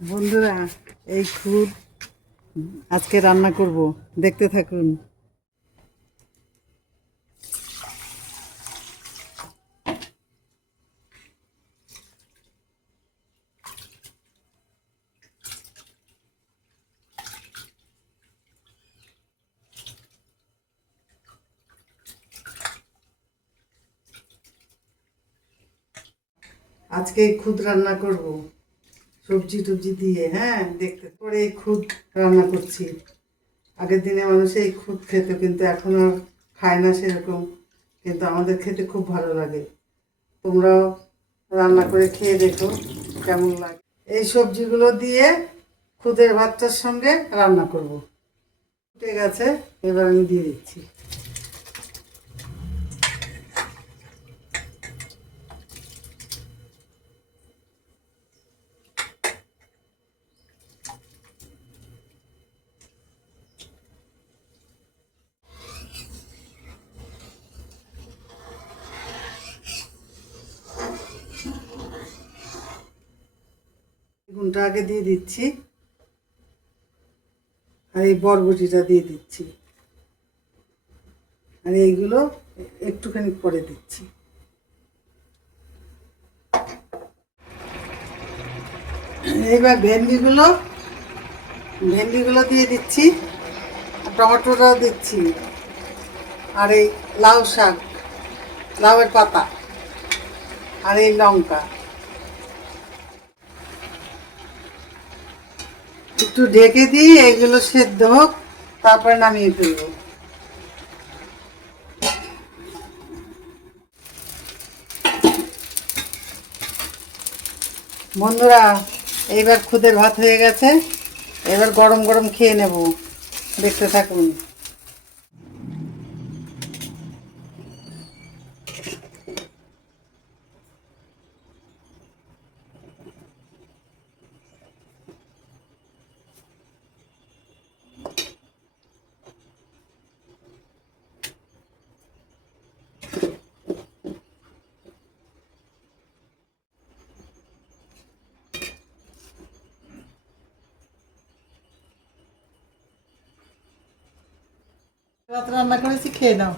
বন্ধুরা, এই খুদ আজকে রান্না করব, দেখতে থাকুন। আজকে এই খুদ রান্না করব সবজি টবজি দিয়ে। হ্যাঁ, দেখতে পরে এই খুদ রান্না করছি। আগের দিনে মানুষ এই খুদ খেত, কিন্তু এখন আর খায় না সেরকম, কিন্তু আমাদের খেতে খুব ভালো লাগে। তোমরাও রান্না করে খেয়ে দেখো কেমন লাগে। এই সবজিগুলো দিয়ে খুদের ভাতটার সঙ্গে রান্না করব। ঠিক আছে, এবার আমি দিয়ে দিচ্ছি। বেগুনটা আগে দিয়ে দিচ্ছি, আর এই বরবটিটা দিয়ে দিচ্ছি, আর এইগুলো একটুখানি পরে দিচ্ছি। এইবার ভেন্ডিগুলো দিয়ে দিচ্ছি, টমেটোটাও দিচ্ছি, আর এই লাউ শাক, লাউয়ের পাতা, আর এই লঙ্কা। একটু ঢেকে দিই, এগুলো সেদ্ধ হোক, তারপরে নামিয়ে ফেলবো। বন্ধুরা, এইবার খুদের ভাত হয়ে গেছে, এবার গরম গরম খেয়ে নেব, দেখতে থাকুন। ভাত রান্না করেছি, খেয়ে নাও।